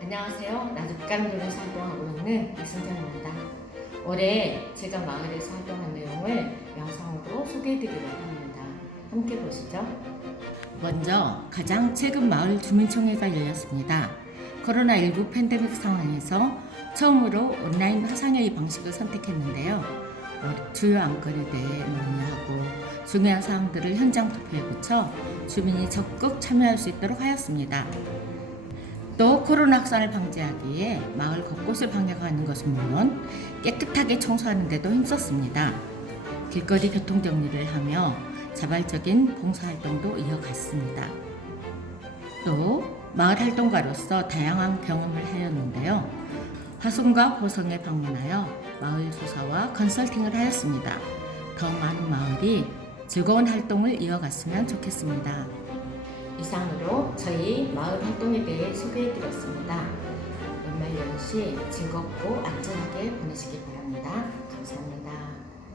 안녕하세요. 나주가람동에서 활동하고 있는 이승경입니다. 올해 제가 마을에서 활동한 내용을 영상으로 소개해드리려고 합니다. 함께 보시죠. 먼저 가장 최근 마을 주민총회가 열렸습니다. 코로나19 팬데믹 상황에서 처음으로 온라인 화상회의 방식을 선택했는데요. 어, 주요 안건에 대해 논의하고 중요한 사항들을 현장 투표에 붙여 주민이 적극 참여할 수 있도록 하였습니다. 또 코로나 확산을 방지하기 위해 마을 곳곳을 방역하는 것은 물론 깨끗하게 청소하는 데도 힘썼습니다. 길거리 교통 정리를 하며 자발적인 봉사활동도 이어갔습니다. 또 마을 활동가로서 다양한 경험을 하였는데요. 화순과 보성에 방문하여 마을 조사와 컨설팅을 하였습니다. 더 많은 마을이 즐거운 활동을 이어갔으면 좋겠습니다. 이상으로 저희 마을 활동에 대해 소개해드렸습니다. 연말 연시 즐겁고 안전하게 보내시기 바랍니다.